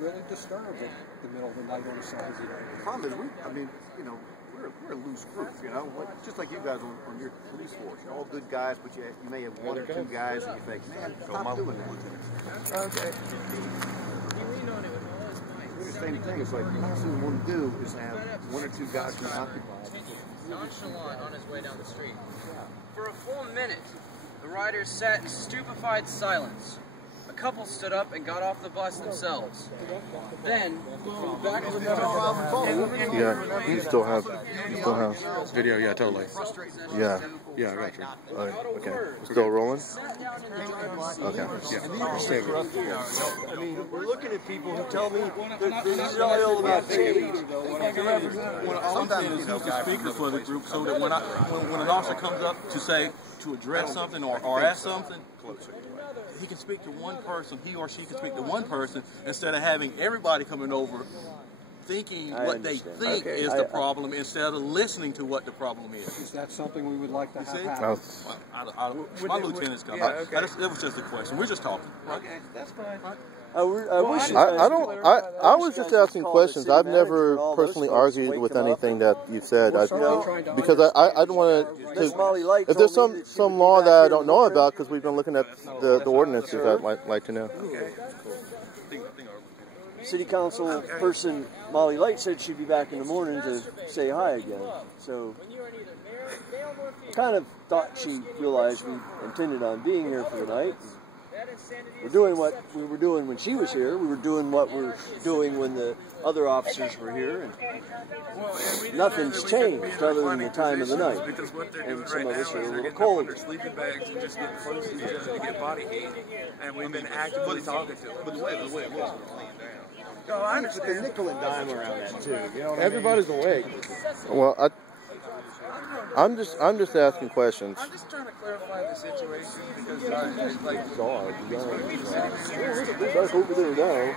really disturbed at the middle of the night on a Saturday night. The problem is, we're a loose group, just like you guys on your police force. You're all good guys, but you may have one or two guys and you think, man, stop doing that. Okay. The same thing. It's like the last thing we want to do is have one or two guys who are occupied. Nonchalant on his way down the street. For a full minute, the riders sat in stupefied silence. A couple stood up and got off the bus themselves. Then, yeah, you still have video. Yeah, totally. Yeah. Yeah, I got you. Okay. Still rolling? Okay. Yeah. I mean, we're looking at people who tell me that this is all about change. Sometimes he's the speaker for the group, so that when an officer comes up to address something or ask something, he can speak to one person, he or she can speak to one person, instead of having everybody coming over thinking what they think is the problem instead of listening to what the problem is. Is that something we would like to have happen? My lieutenant's coming. It was just a question. We're just talking. Okay, that's fine. I was just asking questions. I've never personally argued with anything that you said. Because I don't want to. If there's some law that I don't know about, because we've been looking at the ordinances, I'd like to know. City Council person Molly Light said she'd be back in the morning to say hi again. So I kind of thought she realized we intended on being here for the night. We're doing what we were doing when she was here. We were doing what we're doing when the other officers were here. And nothing's changed other than the time of the night. And some of us are a little cold. Sleeping bags and just getting close to each other to get body heat. And we've been actively talking to them. But the way it was laying down. No, I understand. There's nickel and dime around that too. You know what Everybody's awake. Well, I'm just asking questions. I'm just trying to clarify the situation because it's like over there now.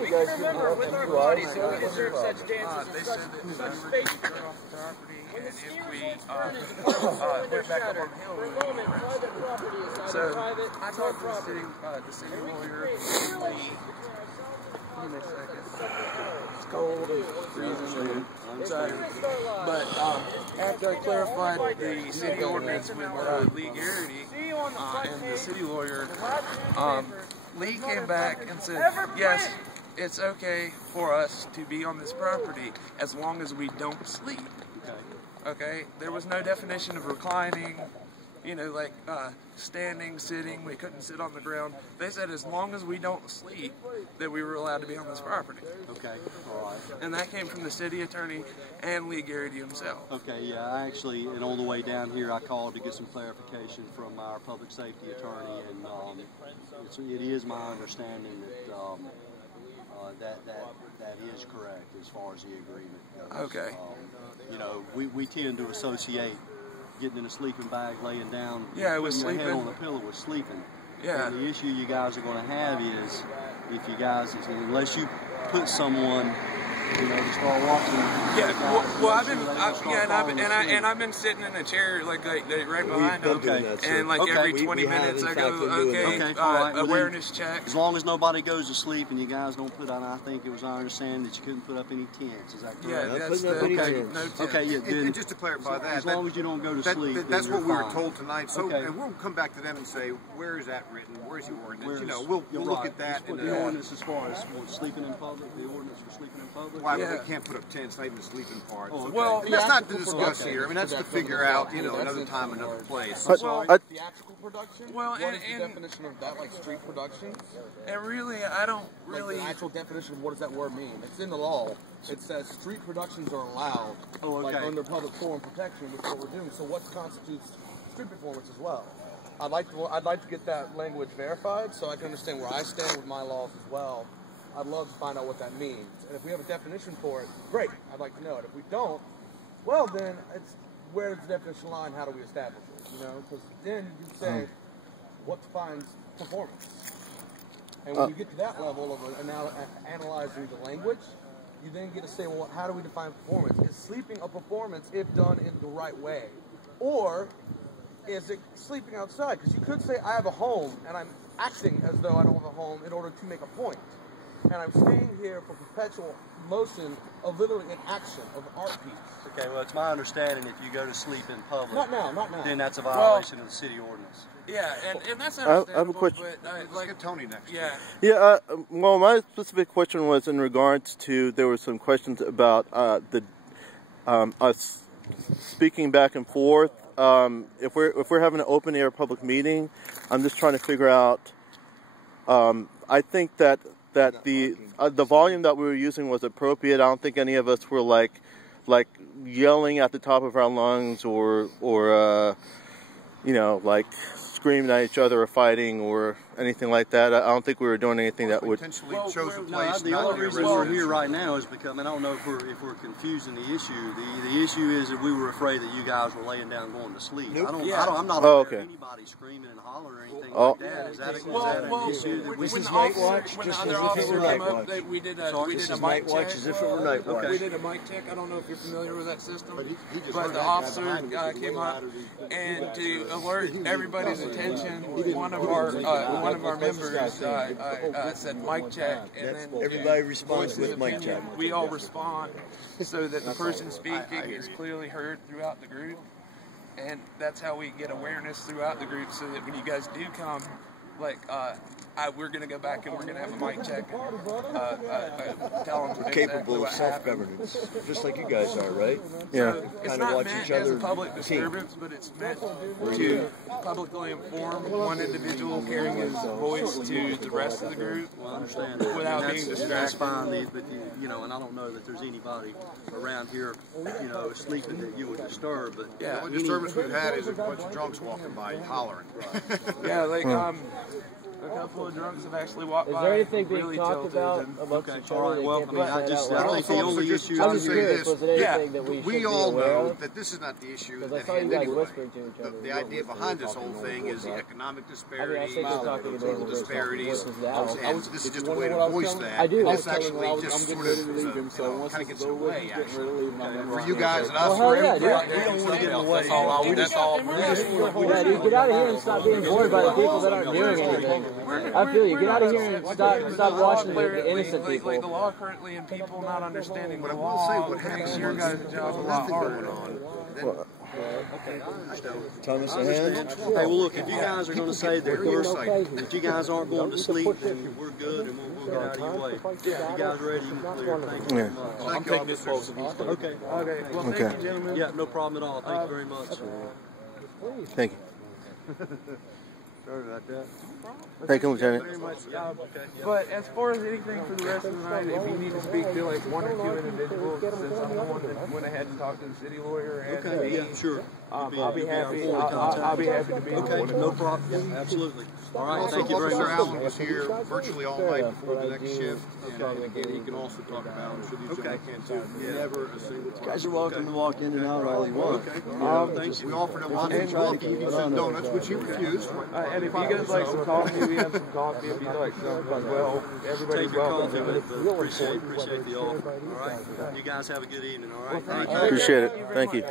with our bodies, so we deserve such dances they and said that we would turn off the property, and if we went back up on the hill, we would be arrested. So I talked to the city lawyer. Give me a second. It's cold and freezing. But after I clarified the city ordinance with legality and the city lawyer, Lee came back and said, yes, it's okay for us to be on this property as long as we don't sleep. Okay? There was no definition of reclining, like standing, sitting. We couldn't sit on the ground. They said as long as we don't sleep, that we were allowed to be on this property. Okay, all right. And that came from the city attorney and Lee Garrity himself. Okay, yeah, I actually, and on the way down here, I called to get some clarification from our public safety attorney, and it is my understanding that that is correct as far as the agreement goes. Okay. We tend to associate getting in a sleeping bag, laying down, it was putting your head sleeping on the pillow with sleeping. Yeah. And the issue you guys are going to have is, if you guys, unless you put someone, to start watching. Yeah. Well, I've been sitting in a chair like right behind them, and every 20 minutes I go, awareness check. As long as nobody goes to sleep and you guys don't put on, I think it was our understanding that you couldn't put up any tents. Is that correct? Yeah, that's no tents. Okay, yeah. And just to clarify that, as long as you don't go to sleep, that's what we were told tonight. So, and we'll come back to them and say, where is that written? Where's the ordinance? We'll look at that. And the ordinance as far as sleeping in public, the ordinance for sleeping in public. Well, we can't put up tents, not even the sleeping part. Well, that's not to discuss here. I mean, that's to figure out, another time, another place. Theatrical production? Well, what is the definition of that, like street production? And really, I don't really... the actual definition of what does that word mean? It's in the law. It says street productions are allowed, like under public forum protection, which is what we're doing. So what constitutes street performance as well? I'd like to get that language verified so I can understand where I stand with my laws as well. I'd love to find out what that means. And if we have a definition for it, great. I'd like to know it. If we don't, well then, it's where's the definition line? How do we establish it? Because then you say, what defines performance? And when you get to that level of analyzing the language, you then get to say, well, how do we define performance? Is sleeping a performance if done in the right way? Or is it sleeping outside? Because you could say, I have a home, and I'm acting as though I don't have a home in order to make a point. and I'm staying here for perpetual motion of literally an action of an art piece. Okay, well, it's my understanding if you go to sleep in public, not now. then that's a violation of the city ordinance. Yeah, and that's understandable. I have a question. But, Let's get Tony next. Yeah. Yeah, well, my specific question was in regards to, there were some questions about us speaking back and forth. If we're having an open air public meeting, I'm just trying to figure out. I think that the volume that we were using was appropriate. I don't think any of us were like yelling at the top of our lungs or you know, like screaming at each other or fighting or anything like that. I don't think we were doing anything that would intentionally chose a place. The only reason we're here right now is because, and I don't know if we're confusing the issue. The issue is that we were afraid that you guys were laying down going to sleep. Nope. I'm not aware of anybody screaming and hollering or anything like that. Is that an issue that we when should night watch? When the other officer came up, we did a mic check. As if it were night watch. We did a mic check. I don't know if you're familiar with that system, but the officer came up and to alert everybody's attention, one of our members said mic check, and then everybody responds with mic check. We all respond so that the person speaking is clearly heard throughout the group, and that's how we get awareness throughout the group, so that when you guys do come, like we're going to go back and we're going to have a mic check and tell them capable of self-governance, just like you guys are, right? Yeah. So it's not meant as a public disturbance, but it's meant to publicly inform one individual carrying his voice to the rest of the group. Well, I understand without being distracted. That's fine, but you know, and I don't know that there's anybody around here, you know, sleeping that you would disturb. But yeah, the only disturbance we've had is a bunch of drunks walking by hollering. Yeah, like a couple of drunks have actually walked by. Is there anything being really talked about amongst each other? Well, I mean, I think the only issue I'm just curious, was it anything that we should we be all aware know of? that this is not the issue Because I at saw you hand guys anyway. whispering to each other. The idea behind this whole thing is the economic disparities, legal disparities, and this is just a way to voice that. I do. This actually just sort of kind of gets in the way, actually. For you guys and us, Well, hell yeah, we don't want to get in the way. That's all. Yeah, dude, get out of here and stop being bored by the people that aren't doing anything. I feel you. Get out of here and stop watching the innocent people. Like the law currently and people not understanding the law makes your guys' job a lot harder. Thomas, a hand? Okay, well, look, if you guys are going to say that you guys aren't going to sleep, then we're good and we'll get out of your way. If you guys are ready, you can clear. Thank you very much. I'm taking this close. Okay. Well, thank you, gentlemen. Yeah, no problem at all. Thank you very much. Thank you. Sorry about that. Thank you, Lieutenant. But as far as anything for the rest of the night, if you need to speak to like one or two individuals, since I'm the one that went ahead and talked to the city lawyer and Sure. I'll be happy. I'll be happy to be. Okay, no problem. Yeah, absolutely. All right, Also, thank you very Officer much. Allen was here virtually all night before the next shift, and again, he can also talk about, I'm sure these gentlemen can too, never a single You guys are welcome to walk in and out all you want. We offered him hot eats and donuts, which he refused. And if you guys like some coffee, we have some coffee. If you'd like some as well, everybody's Take your welcome coffee to it. with it. Appreciate the offer. All right. You guys have a good evening. All right. Thank you. Appreciate it. Thank you. I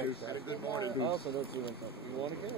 also don't see one. You want to go?